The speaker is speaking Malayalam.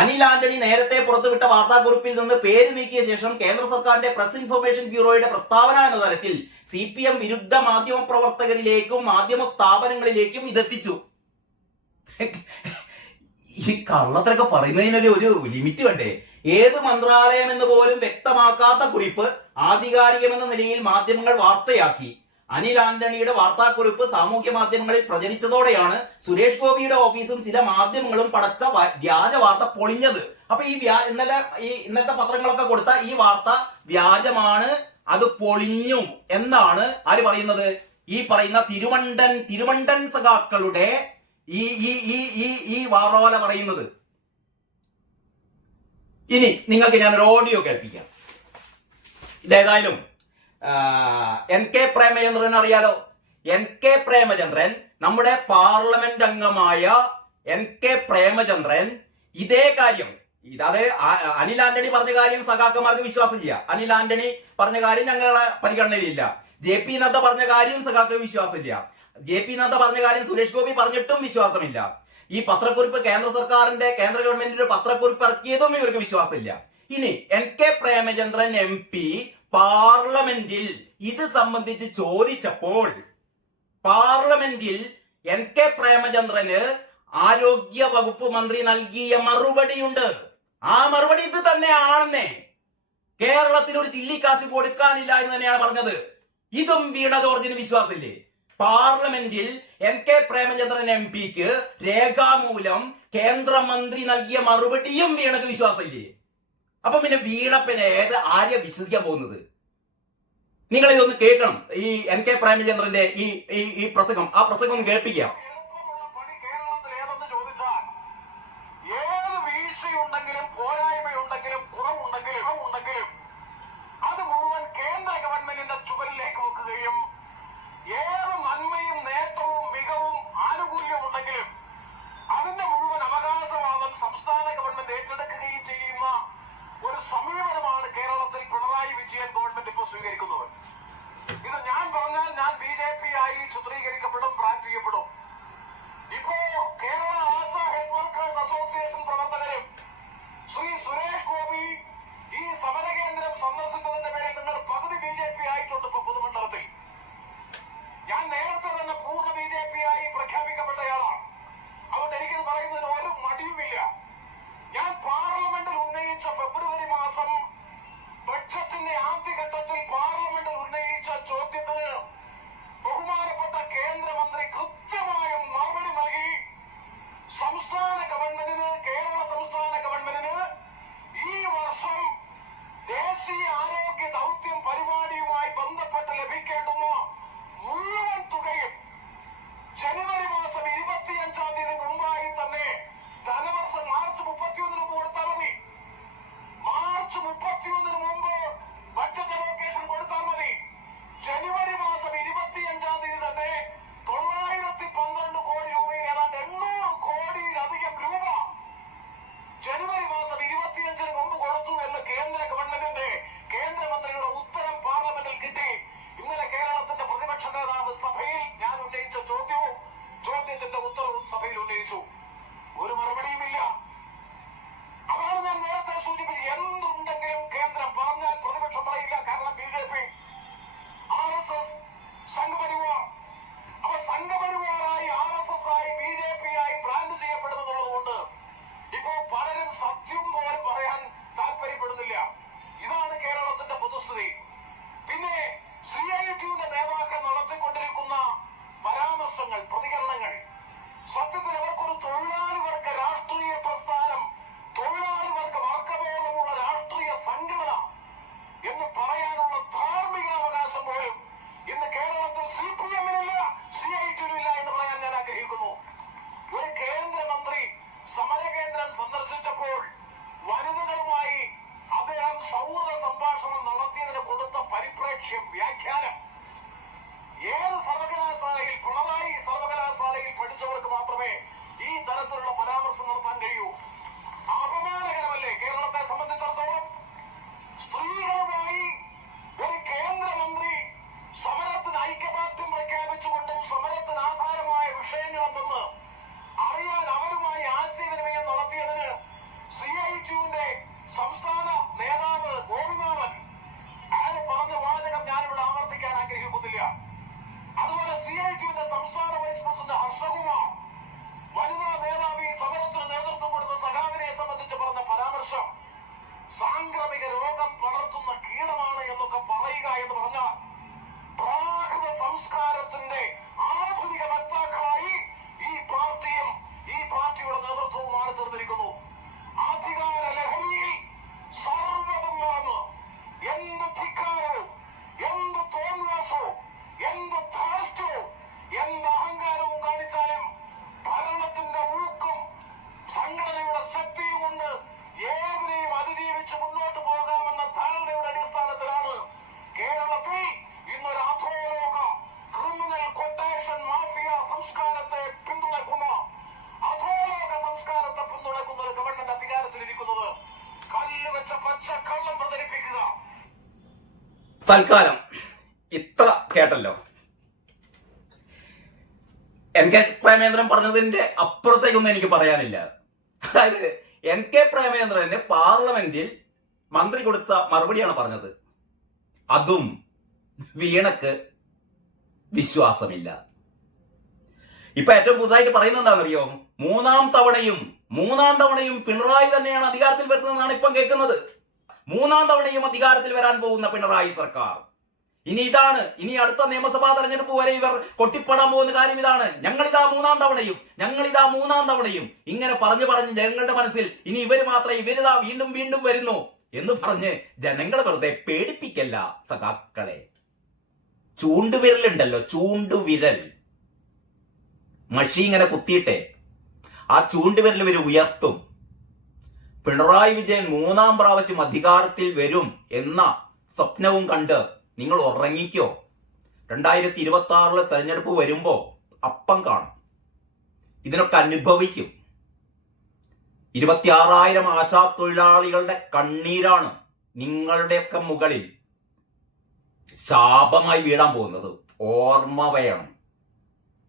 അനിൽ ആന്റണി നേരത്തെ പുറത്തുവിട്ട വാർത്താക്കുറിപ്പിൽ നിന്ന് പേര് നീക്കിയ ശേഷം കേന്ദ്ര സർക്കാരിന്റെ പ്രസ് ഇൻഫർമേഷൻ ബ്യൂറോയുടെ പ്രസ്താവന എന്ന തരത്തിൽ CPM വിരുദ്ധ മാധ്യമ പ്രവർത്തകരിലേക്കും മാധ്യമ സ്ഥാപനങ്ങളിലേക്കും ഇതെത്തിച്ചു. ഈ കള്ളത്തിലൊക്കെ പറയുന്നതിനൊരു ലിമിറ്റ് വേണ്ടേ? ഏത് മന്ത്രാലയം എന്ന് പോലും വ്യക്തമാക്കാത്ത കുറിപ്പ് ആധികാരികമെന്ന നിലയിൽ മാധ്യമങ്ങൾ വാർത്തയാക്കി. അനിൽ ആന്റണിയുടെ വാർത്താക്കുറിപ്പ് സാമൂഹ്യ മാധ്യമങ്ങളിൽ പ്രചരിച്ചതോടെയാണ് സുരേഷ് ഗോപിയുടെ ഓഫീസും ചില മാധ്യമങ്ങളും പടച്ച വ്യാജ വാർത്ത പൊളിഞ്ഞത്. അപ്പൊ ഇന്നലത്തെ പത്രങ്ങളൊക്കെ കൊടുത്ത ഈ വാർത്ത വ്യാജമാണ്, അത് പൊളിഞ്ഞു എന്നാണ് ആര് പറയുന്നത്? ഈ പറയുന്ന തിരുവണ്ടൻ സഖാക്കളുടെ ഈ വാറോല പറയുന്നത്. ഇനി നിങ്ങൾക്ക് ഞാനൊരു ഓഡിയോ കേൾപ്പിക്കാം. ഇതേതായാലും NK പ്രേമചന്ദ്രൻ അറിയാലോ. NK പ്രേമചന്ദ്രൻ, നമ്മുടെ പാർലമെന്റ് അംഗമായ NK പ്രേമചന്ദ്രൻ ഇതേ കാര്യം, അതായത് അനിൽ ആന്റണി പറഞ്ഞ കാര്യം സഖാക്കന്മാർക്ക് വിശ്വാസമില്ല, അനിൽ ആന്റണി പറഞ്ഞ കാര്യം ഞങ്ങളെ പരിഗണനയിലില്ല, JP നദ്ദ പറഞ്ഞ കാര്യം സഖാക്കൾക്ക് വിശ്വാസമില്ല, JP നദ്ദ പറഞ്ഞ കാര്യം സുരേഷ് ഗോപി പറഞ്ഞിട്ടും വിശ്വാസമില്ല, ഈ പത്രക്കുറിപ്പ് കേന്ദ്ര ഗവൺമെന്റിന്റെ പത്രക്കുറിപ്പ് ഇറക്കിയതും ഇവർക്ക് വിശ്വാസമില്ല. ഇനി NK പ്രേമചന്ദ്രൻ MP പാർലമെന്റിൽ ഇത് സംബന്ധിച്ച് ചോദിച്ചപ്പോൾ പാർലമെന്റിൽ NK പ്രേമചന്ദ്രന് ആരോഗ്യ വകുപ്പ് മന്ത്രി നൽകിയ മറുപടിയുണ്ട്. ആ മറുപടി ഇത് തന്നെയാണെന്നേ. കേരളത്തിൽ ഒരു ചില്ലിക്കാശ് കൊടുക്കാനില്ല എന്ന് തന്നെയാണ് പറഞ്ഞത്. ഇതും വീണ ജോർജിന് വിശ്വാസമില്ലേ? പാർലമെന്റിൽ NK പ്രേമചന്ദ്രൻ MPക്ക് രേഖാമൂലം കേന്ദ്രമന്ത്രി നൽകിയ മറുപടിയും വീണക്ക് വിശ്വാസമില്ലേ? അപ്പൊ പിന്നെ വീണപ്പിനെ ആര്യ വിശ്വസിക്കാൻ പോകുന്നത്? നിങ്ങൾ ഇതൊന്ന് കേൾക്കണം. ഈ NK പ്രേമചന്ദ്രന്റെ ഈ പ്രസംഗം, ആ പ്രസംഗം ഒന്ന് കേൾപ്പിക്കാം. അത് മുഴുവൻ കേന്ദ്ര ഗവൺമെന്റിന്റെ ചുവരിലേക്ക് വെക്കുകയും ഏത് നന്മയും നേട്ടവും മികവും ആനുകൂല്യവും ഉണ്ടെങ്കിലും അതിന്റെ മുഴുവൻ അവകാശവാദം സംസ്ഥാന ഗവൺമെന്റ് ഏറ്റെടുക്കുകയും ചെയ്യുന്ന ഒരു സമീപനമാണ് കേരളത്തിൽ പിണറായി വിജയൻ ഗവൺമെന്റ് ഇപ്പോൾ സ്വീകരിക്കുന്നത്. ഇത് ഞാൻ പറഞ്ഞാൽ ഞാൻ BJP ആയി ചിത്രീകരിക്കപ്പെടും, ബ്രാൻഡ് ചെയ്യപ്പെടും. ഇപ്പോ കേരള ആശ ഹെൽത്ത് വർക്കേഴ്സ് അസോസിയേഷൻ പ്രവർത്തകരും ശ്രീ സുരേഷ് ഗോപി ഈ സമരകേന്ദ്രം സന്ദർശിച്ചതിന്റെ പേരിൽ നിങ്ങൾ പകുതി BJP ആയിട്ടുണ്ട്. ഇപ്പൊ പൊതുമണ്ഡലത്തിൽ ഞാൻ നേരത്തെ തന്നെ പൂർണ്ണ BJP ആയി പ്രഖ്യാപിക്കപ്പെട്ടയാളാണ്. അതുകൊണ്ട് എനിക്കിത് പറയുന്നതിന് ഒരു മടിയുമില്ല. ഞാൻ പാർലമെന്റിൽ ഉന്നയിച്ച ഫെബ്രുവരി മാസം ബഡ്ജറ്റിന്റെ ആദ്യഘട്ടത്തിൽ പാർലമെന്റിൽ ഉന്നയിച്ച ചോദ്യത്തിന് ബഹുമാനപ്പെട്ട കേന്ദ്രമന്ത്രി കൃത്യമായ മറുപടി നൽകി. സംസ്ഥാന ഗവൺമെന്റിന്, കേരള സംസ്ഥാന ഗവൺമെന്റിന് ഈ വർഷം ദേശീയ ആരോഗ്യ ദൗത്യം പരിപാടിയുമായി ബന്ധപ്പെട്ട് ലഭിക്കേണ്ടുന്ന മുഴുവൻ തുകയും ജനുവരി മാസം 25-ാം തീയതി മുമ്പായി തന്നെ ധനവർഷം മാർച്ച് 31 മുമ്പ് കൊടുത്താൽ മതി. മാർച്ച് 31 മുമ്പ് ബഡ്ജറ്റ് അലോക്കേഷൻ കൊടുത്താൽ മതി. ജനുവരി മാസം 25-ാം തീയതി തന്നെ 912 കോടി രൂപയിൽ ഏതാണ്ട് 800 കോടിയിലധികം രൂപ ജനുവരി മാസം 25-ന് മുമ്പ് കൊടുത്തു എന്ന് കേന്ദ്ര ഗവൺമെന്റിന്റെ കേന്ദ്രമന്ത്രിയുടെ ഉത്തരം പാർലമെന്റിൽ കിട്ടി. ഇന്നലെ കേരളത്തിന്റെ പ്രതിപക്ഷ നേതാവ് സഭയിൽ ഞാൻ ഉന്നയിച്ച ചോദ്യത്തിന്റെ ഉത്തരവും സഭയിൽ ഉന്നയിച്ചു. ഒരു മറുപടിയുമില്ല. അതാണ് ഞാൻ നേരത്തെ സൂചിപ്പിച്ചത്. എന്തുണ്ടെങ്കിലും കേന്ദ്രം പറഞ്ഞാൽ പ്രതിപക്ഷം പറയില്ല. കാരണം BJP, RSS, സംഘപരിവാർ. അപ്പൊ സംഘപരിവാറായി, RSS ആയി, BJP ആയി ബ്രാൻഡ് ചെയ്യപ്പെടുന്നുള്ളത് കൊണ്ട് ഇപ്പോ പലരും സത്യം പോലും പറയാൻ താല്പര്യപ്പെടുന്നില്ല. ഇതാണ് കേരളത്തിന്റെ പൊതുസ്ഥിതി. പിന്നെ CITയുടെ നേതാക്കൾ നടത്തിക്കൊണ്ടിരിക്കുന്ന പരാമർശങ്ങൾ, പ്രതികരണങ്ങൾ, സത്യത്തിൽ അവർക്കൊരു തൊഴിലാളി വർഗ രാഷ്ട്രീയ പ്രസ്ഥാനം, തൊഴിലാളി വർഗ വർഗബോധമുള്ള രാഷ്ട്രീയ സംഘടന എന്ന് പറയാനുള്ള ധാർമ്മികാവകാശം പോലും ഇന്ന് കേരളത്തിൽ CPM-നില്ല, CIT-നില്ല എന്ന് പറയാൻ ഞാൻ ആഗ്രഹിക്കുന്നു. ഒരു കേന്ദ്രമന്ത്രി സമരകേന്ദ്രം സന്ദർശിച്ചപ്പോൾ വനിതകളുമായി അദ്ദേഹം സൗഹൃദ സംഭാഷണം നടത്തിയതിന് കൊടുത്ത പരിപ്രേക്ഷ്യം, വ്യാഖ്യാനം, ഏത് സർവകലാശാലയിൽ, പിണറായി സർവകലാശാലയിൽ പഠിച്ചവർക്ക് മാത്രമേ ഈ തരത്തിലുള്ള പരാമർശം നടത്താൻ കഴിയൂ. അവതരിപ്പിക്കുക. തൽക്കാലം ഇത്ര കേട്ടല്ലോ. NK പ്രേമേന്ദ്രൻ പറഞ്ഞതിന്റെ അപ്പുറത്തേക്കൊന്നും എനിക്ക് പറയാനില്ല. അതായത് NK പ്രേമേന്ദ്രന് പാർലമെന്റിൽ മന്ത്രി കൊടുത്ത മറുപടിയാണ് പറഞ്ഞത്. അതും വീണക്ക് വിശ്വാസമില്ല. ഇപ്പൊ ഏറ്റവും പുതുതായിട്ട് പറയുന്നത് എന്താണെന്നറിയോ? മൂന്നാം തവണയും പിണറായി തന്നെയാണ് അധികാരത്തിൽ വരുന്നതെന്നാണ് ഇപ്പം കേൾക്കുന്നത്. മൂന്നാം തവണയും അധികാരത്തിൽ വരാൻ പോകുന്ന പിണറായി സർക്കാർ. ഇനി അടുത്ത നിയമസഭാ തെരഞ്ഞെടുപ്പ് വരെ ഇവർ കൊട്ടിപ്പാടാൻ പോകുന്ന കാര്യം ഇതാണ്. ഞങ്ങളിതാ മൂന്നാം തവണയും ഇങ്ങനെ പറഞ്ഞ് ജനങ്ങളുടെ മനസ്സിൽ ഇനി ഇവരിതാ വീണ്ടും വരുന്നു എന്ന് പറഞ്ഞ് ജനങ്ങളെ വെറുതെ പേടിപ്പിക്കല്ല സഖാക്കളെ. ചൂണ്ടുവിരലുണ്ടല്ലോ, ചൂണ്ടുവിരൽ മഷി ഇങ്ങനെ കുത്തിയിട്ടെ ആ ചൂണ്ടുവിരൽ ഇവർ ഉയർത്തും. പിണറായി വിജയൻ മൂന്നാം പ്രാവശ്യം അധികാരത്തിൽ വരും എന്ന സ്വപ്നവും കണ്ട് നിങ്ങൾ ഉറങ്ങിക്കോ. 2026 തെരഞ്ഞെടുപ്പ് വരുമ്പോ അപ്പം കാണും. ഇതിനൊക്കെ അനുഭവിക്കും. 26,000 ആശാ തൊഴിലാളികളുടെ കണ്ണീരാണ് നിങ്ങളുടെയൊക്കെ മുകളിൽ ശാപമായി വീഴാൻ പോകുന്നത്. ഓർമ്മ വേണം.